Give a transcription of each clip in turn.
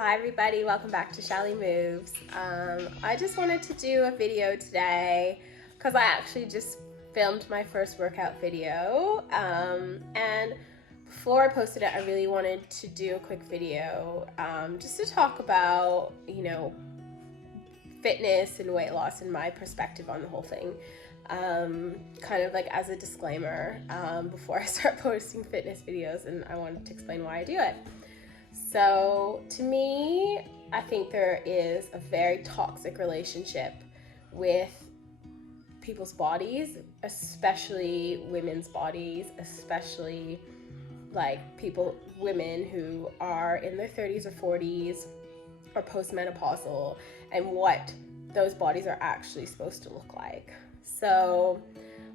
Hi everybody, welcome back to Shelly Moves. I just wanted to do a video today because I actually just filmed my first workout video, and before I posted it I really wanted to do a quick video just to talk about, fitness and weight loss and my perspective on the whole thing. Kind of like as a disclaimer before I start posting fitness videos, and I wanted to explain why I do it. So to me, I think there is a very toxic relationship with people's bodies, especially women's bodies, especially like women who are in their 30s or 40s or postmenopausal, and what those bodies are actually supposed to look like. So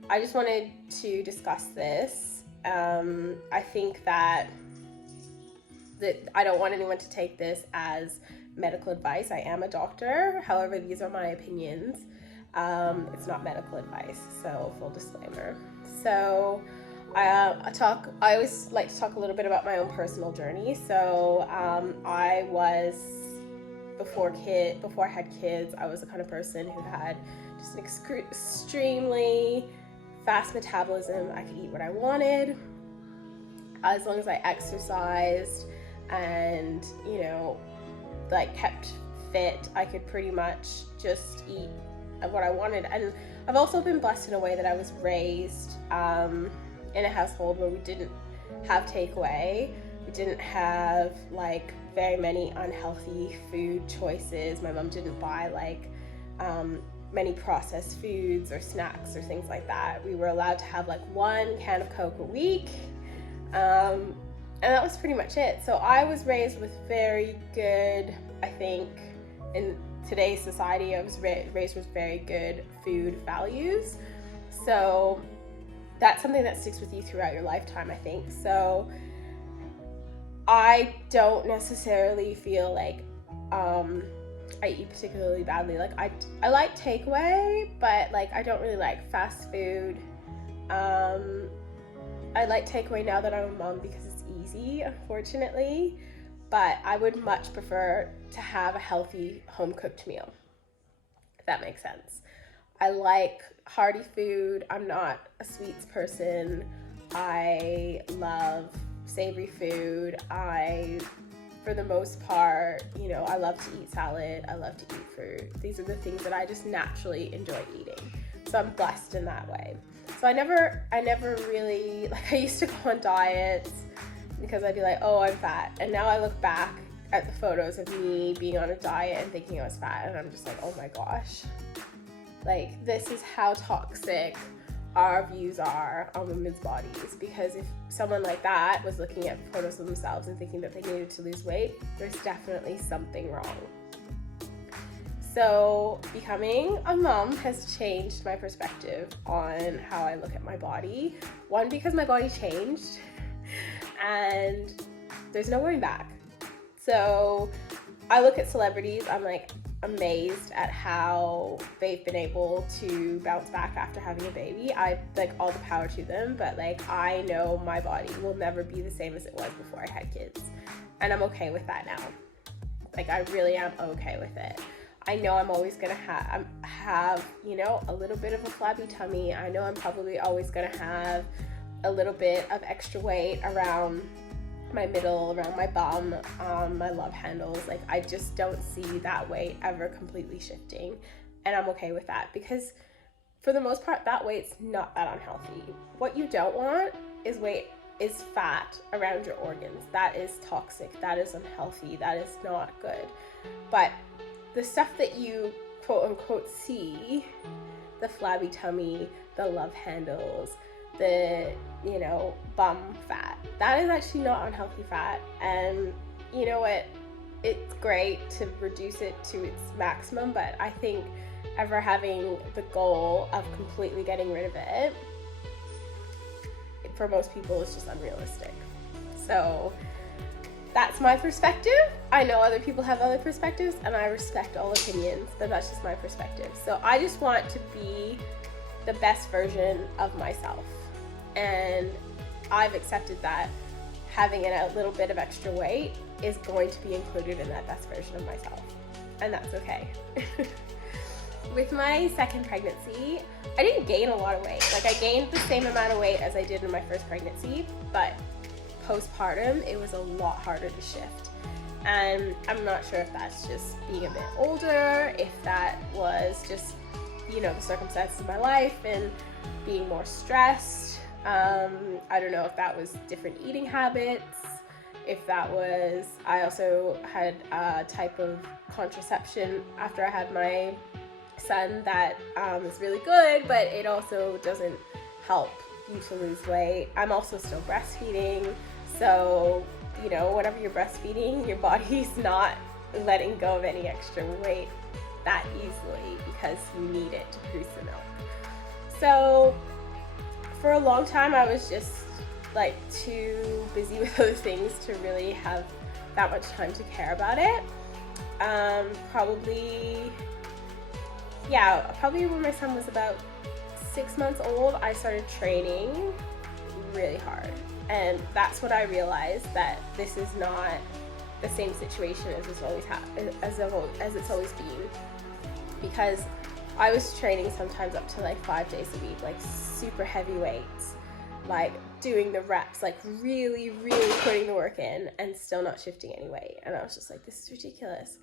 I just wanted to discuss this. I think that I don't want anyone to take this as medical advice. I am a doctor, however, these are my opinions. It's not medical advice, so full disclaimer. So I always like to talk a little bit about my own personal journey. So I was, before I had kids, I was the kind of person who had just an extremely fast metabolism. I could eat what I wanted as long as I exercised and kept fit. I could pretty much just eat what I wanted. And I've also been blessed in a way that I was raised in a household where we didn't have takeaway. We didn't have very many unhealthy food choices. My mom didn't buy many processed foods or snacks or things like that. We were allowed to have one can of Coke a week. And that was pretty much it. So I was raised with very good, I think, in today's society, I was raised with very good food values. So that's something that sticks with you throughout your lifetime, I think. So I don't necessarily feel like I eat particularly badly. I like takeaway, but I don't really like fast food. I like takeaway now that I'm a mom because it's easy, unfortunately, but I would much prefer to have a healthy home-cooked meal, if that makes sense. I like hearty food. I'm not a sweets person. I love savory food. For the most part, I love to eat salad. I love to eat fruit. These are the things that I just naturally enjoy eating. So I'm blessed in that way. So I never really, I used to go on diets because I'd be like, oh, I'm fat. And now I look back at the photos of me being on a diet and thinking I was fat, and I'm just like, oh my gosh. This is how toxic our views are on women's bodies, because if someone like that was looking at photos of themselves and thinking that they needed to lose weight, there's definitely something wrong. So becoming a mom has changed my perspective on how I look at my body. One, because my body changed and there's no going back. So I look at celebrities, I'm amazed at how they've been able to bounce back after having a baby. I all the power to them, but I know my body will never be the same as it was before I had kids. And I'm okay with that now. I really am okay with it. I know I'm always gonna have a little bit of a flabby tummy. I know I'm probably always gonna have a little bit of extra weight around my middle, around my bum, my love handles. I just don't see that weight ever completely shifting, and I'm okay with that, because for the most part that weight's not that unhealthy. What you don't want is fat around your organs. That is toxic, that is unhealthy, that is not good. But the stuff that you quote unquote see, the flabby tummy, the love handles, the bum fat, that is actually not unhealthy fat. And you know what, it's great to reduce it to its maximum, but I think ever having the goal of completely getting rid of it, for most people, is just unrealistic. So that's my perspective. I know other people have other perspectives, and I respect all opinions, but that's just my perspective. So I just want to be the best version of myself, and I've accepted that having a little bit of extra weight is going to be included in that best version of myself. And that's okay. With my second pregnancy, I didn't gain a lot of weight. Like, I gained the same amount of weight as I did in my first pregnancy, but postpartum, it was a lot harder to shift. And I'm not sure if that's just being a bit older, if that was just, you know, the circumstances of my life and being more stressed. I don't know if that was different eating habits, if that was, I also had a type of contraception after I had my son that is really good, but it also doesn't help you to lose weight. I'm also still breastfeeding, so, you know, whenever you're breastfeeding, your body's not letting go of any extra weight that easily because you need it to produce the milk. So for a long time, I was just like too busy with other things to really have that much time to care about it. Probably when my son was about 6 months old, I started training really hard. And that's when I realized that this is not the same situation as it's always been. Because I was training sometimes up to like 5 days a week, like super heavy weights, like doing the reps, like really, really putting the work in and still not shifting any weight. And I was just like, this is ridiculous.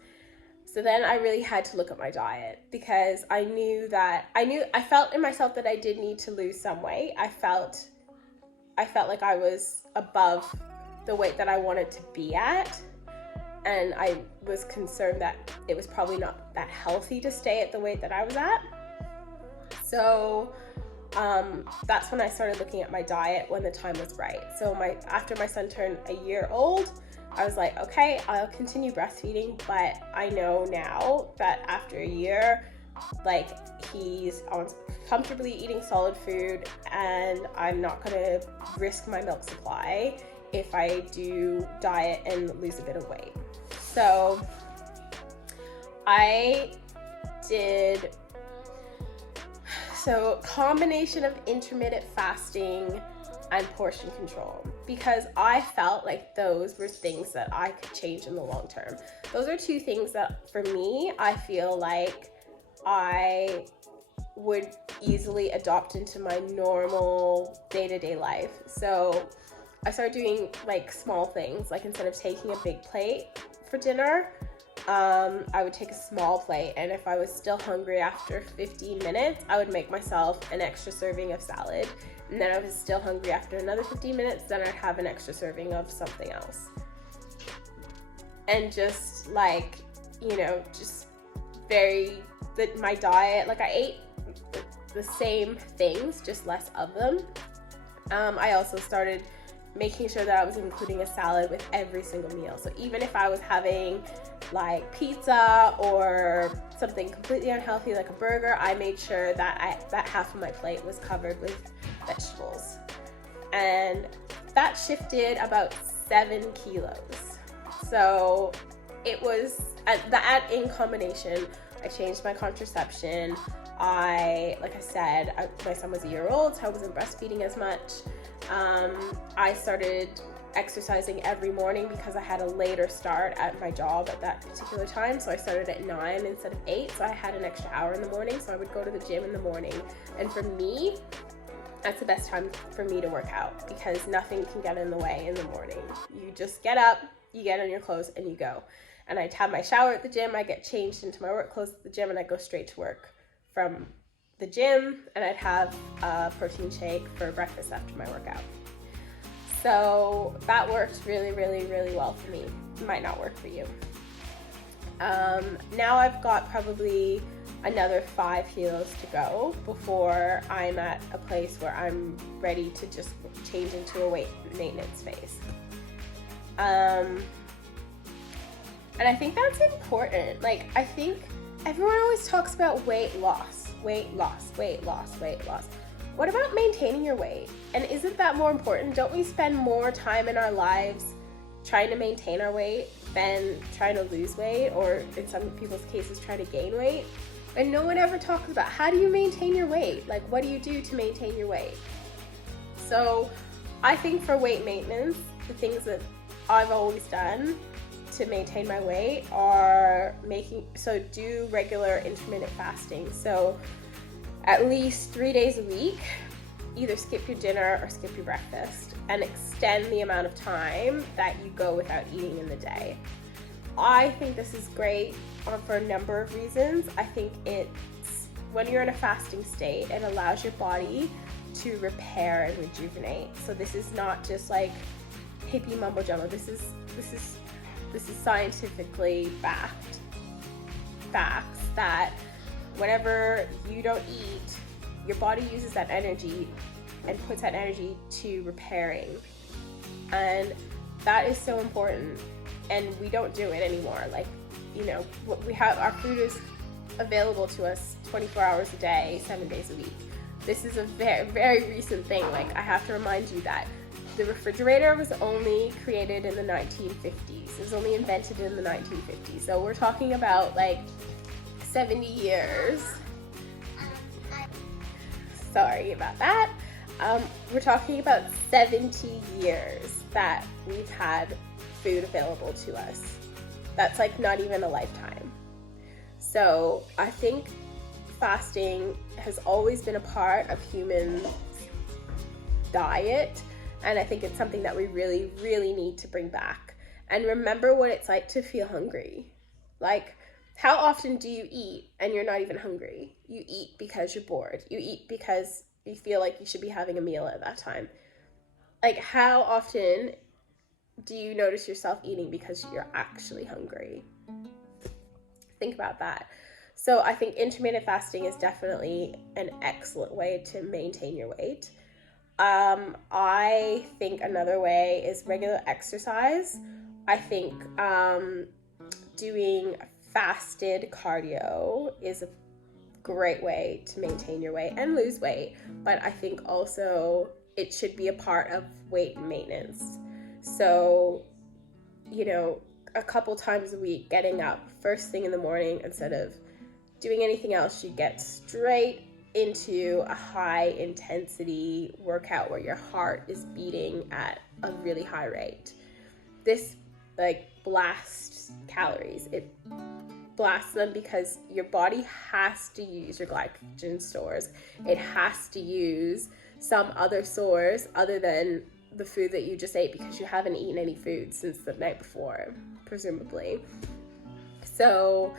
So then I really had to look at my diet because I felt in myself that I did need to lose some weight. I felt like I was above the weight that I wanted to be at. And I was concerned that it was probably not that healthy to stay at the weight that I was at. So that's when I started looking at my diet when the time was right. So after my son turned a year old, I was like, okay, I'll continue breastfeeding, but I know now that after a year, like, he's comfortably eating solid food, and I'm not gonna risk my milk supply if I do diet and lose a bit of weight. So I did combination of intermittent fasting and portion control, because I felt like those were things that I could change in the long term. Those are two things that, for me, I feel like I would easily adopt into my normal day-to-day life. So I started doing like small things, like instead of taking a big plate for dinner, I would take a small plate, and if I was still hungry after 15 minutes, I would make myself an extra serving of salad. And then I was still hungry after another 15 minutes, then I'd have an extra serving of something else. And just like, you know, just my diet, like I ate the same things, just less of them. I also started making sure that I was including a salad with every single meal. So even if I was having like pizza or something completely unhealthy like a burger, I made sure that that half of my plate was covered with vegetables. And that shifted about 7 kilos. So it was that in combination, I changed my contraception. Like I said, my son was a year old, so I wasn't breastfeeding as much. I started exercising every morning because I had a later start at my job at that particular time. So I started at 9 instead of 8. So I had an extra hour in the morning. So I would go to the gym in the morning. And for me, that's the best time for me to work out because nothing can get in the way in the morning. You just get up, you get on your clothes, and you go. And I'd have my shower at the gym. I get changed into my work clothes at the gym, and I go straight to work from the gym, and I'd have a protein shake for breakfast after my workout. So that worked really, really, really well for me. It might not work for you. Now I've got probably another 5 kilos to go before I'm at a place where I'm ready to just change into a weight maintenance phase. And I think that's important. Like, I think everyone always talks about weight loss. What about maintaining your weight? And isn't that more important? Don't we spend more time in our lives trying to maintain our weight than trying to lose weight, or in some people's cases, trying to gain weight? And no one ever talks about how do you maintain your weight? Like, what do you do to maintain your weight? So I think for weight maintenance, the things that I've always done to maintain my weight are do regular intermittent fasting. So at least 3 days a week, either skip your dinner or skip your breakfast and extend the amount of time that you go without eating in the day. I think this is great for a number of reasons. I think when you're in a fasting state, it allows your body to repair and rejuvenate. So this is not just like hippie mumbo jumbo. This is scientifically backed facts that whenever you don't eat, your body uses that energy and puts that energy to repairing. And that is so important. And we don't do it anymore. Like, we have our food is available to us 24 hours a day, 7 days a week. This is a very, very recent thing. Like, I have to remind you that the refrigerator was only created in the 1950s. It was only invented in the 1950s. So we're talking about like 70 years. Sorry about that. We're talking about 70 years that we've had food available to us. That's like not even a lifetime. So I think fasting has always been a part of human diet, and I think it's something that we really, really need to bring back. And remember what it's like to feel hungry. Like, how often do you eat and you're not even hungry? You eat because you're bored. You eat because you feel like you should be having a meal at that time. Like, how often do you notice yourself eating because you're actually hungry? Think about that. So I think intermittent fasting is definitely an excellent way to maintain your weight. I think another way is regular exercise. I think doing fasted cardio is a great way to maintain your weight and lose weight, but I think also it should be a part of weight maintenance. So, a couple times a week, getting up first thing in the morning, instead of doing anything else, you get straight into a high intensity workout where your heart is beating at a really high rate. This blasts calories. It blasts them because your body has to use your glycogen stores. It has to use some other source other than the food that you just ate, because you haven't eaten any food since the night before, presumably. So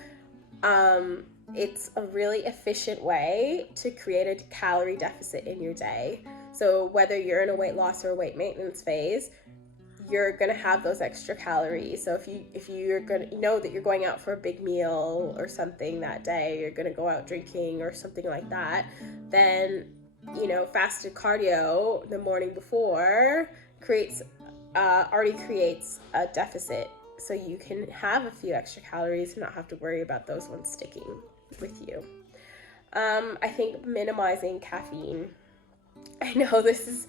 it's a really efficient way to create a calorie deficit in your day. So whether you're in a weight loss or a weight maintenance phase, you're gonna have those extra calories. So if you're gonna know that you're going out for a big meal or something that day, you're gonna go out drinking or something like that, then fasted cardio the morning before already creates a deficit, so you can have a few extra calories and not have to worry about those ones sticking with you. I think minimizing caffeine. I know this is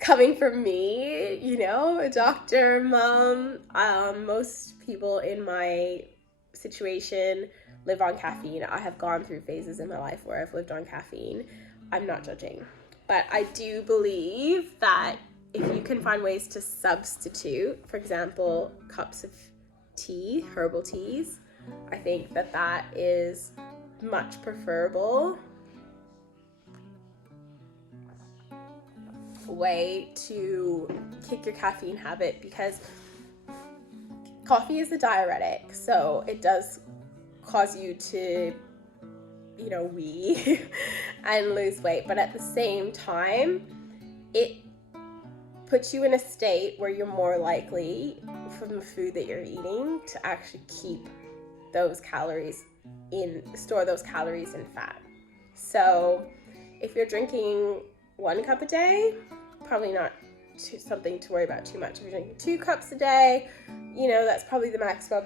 coming from me, a doctor, mom. Most people in my situation live on caffeine. I have gone through phases in my life where I've lived on caffeine. I'm not judging, but I do believe that if you can find ways to substitute, for example, cups of tea, herbal teas, I think that is much preferable way to kick your caffeine habit, because coffee is a diuretic, so it does cause you to wee and lose weight, but at the same time it puts you in a state where you're more likely, from the food that you're eating, to actually keep those calories store those calories in fat. So if you're drinking 1 cup a day, probably not something to worry about too much. If you're drinking 2 cups a day, that's probably the maximum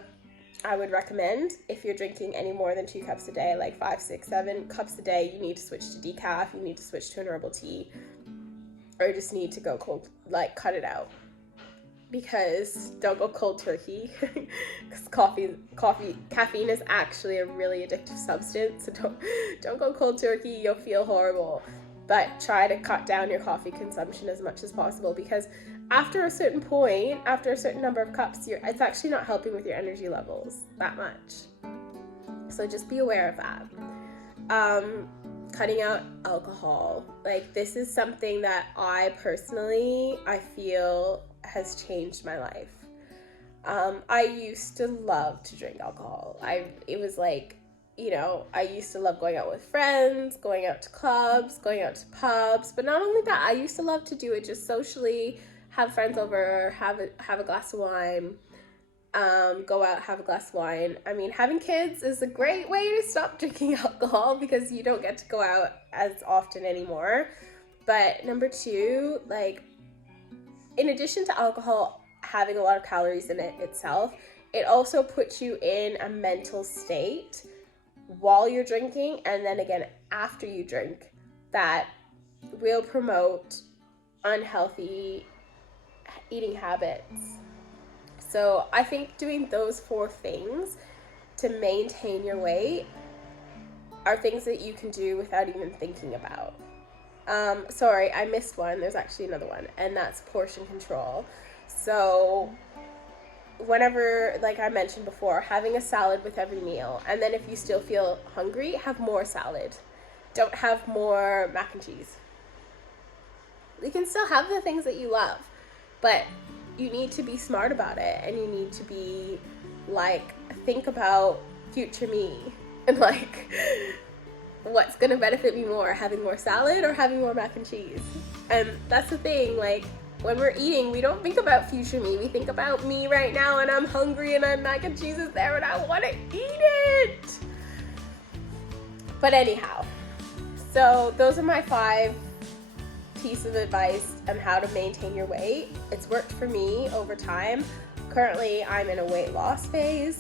I would recommend. If you're drinking any more than 2 cups a day, like 5, 6, 7 cups a day, you need to switch to decaf, you need to switch to an herbal tea, or you just need to go cold, cut it out. Because don't go cold turkey, because caffeine is actually a really addictive substance, so don't go cold turkey, you'll feel horrible. but try to cut down your coffee consumption as much as possible, because after a certain point, after a certain number of cups, it's actually not helping with your energy levels that much. So just be aware of that. Cutting out alcohol. Like, this is something that I feel has changed my life. I used to love to drink alcohol. It was like, you know, I used to love going out with friends, going out to clubs, going out to pubs. But not only that, I used to love to do it just socially, have friends over, have a glass of wine, go out, have a glass of wine. I mean, having kids is a great way to stop drinking alcohol, because you don't get to go out as often anymore. But number two, like, in addition to alcohol having a lot of calories in it itself, it also puts you in a mental state while you're drinking, and then again after you drink, that will promote unhealthy eating habits. So I think doing those 4 things to maintain your weight are things that you can do without even thinking about. Sorry, I missed one. There's actually another one, and that's portion control. So whenever, like I mentioned before, having a salad with every meal, and then if you still feel hungry, have more salad. Don't have more mac and cheese. You can still have the things that you love, but you need to be smart about it, and you need to be like, think about future me, and like, what's gonna benefit me more, having more salad or having more mac and cheese? And that's the thing, like, when we're eating, we don't think about future me. We think about me right now, and I'm hungry, and mac and cheese is there, and I want to eat it. But anyhow, so those are my 5 pieces of advice on how to maintain your weight. It's worked for me over time. Currently, I'm in a weight loss phase.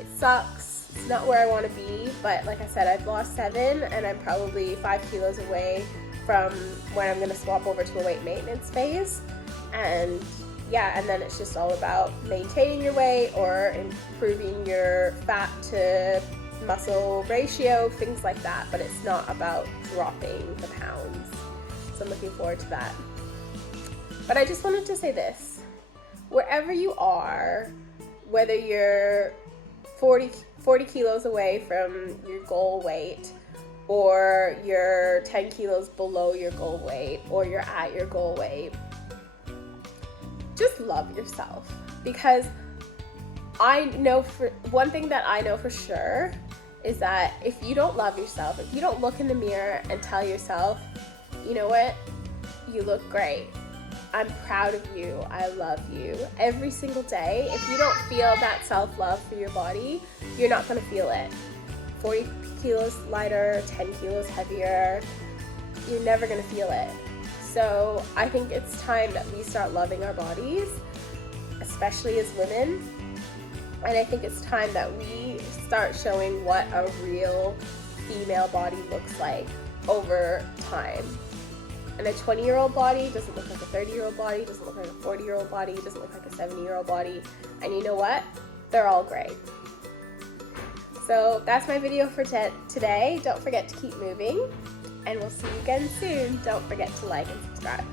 It sucks. It's not where I want to be, but like I said, I've lost 7, and I'm probably 5 kilos away from when I'm going to swap over to a weight maintenance phase. And yeah, and then it's just all about maintaining your weight or improving your fat to muscle ratio, things like that. But it's not about dropping the pounds. So I'm looking forward to that. But I just wanted to say this. Wherever you are, whether you're 40 kilos away from your goal weight, or you're 10 kilos below your goal weight, or you're at your goal weight, just love yourself. Because one thing that I know for sure is that if you don't love yourself, if you don't look in the mirror and tell yourself, you know what, you look great, I'm proud of you, I love you, every single day, if you don't feel that self-love for your body, you're not going to feel it. 40 kilos lighter, 10 kilos heavier, you're never going to feel it. So I think it's time that we start loving our bodies, especially as women. And I think it's time that we start showing what a real female body looks like over time. And a 20-year-old body doesn't look like a 30-year-old body, doesn't look like a 40-year-old body, doesn't look like a 70-year-old body. And you know what? They're all great. So that's my video for today. Don't forget to keep moving, and we'll see you again soon. Don't forget to like and subscribe.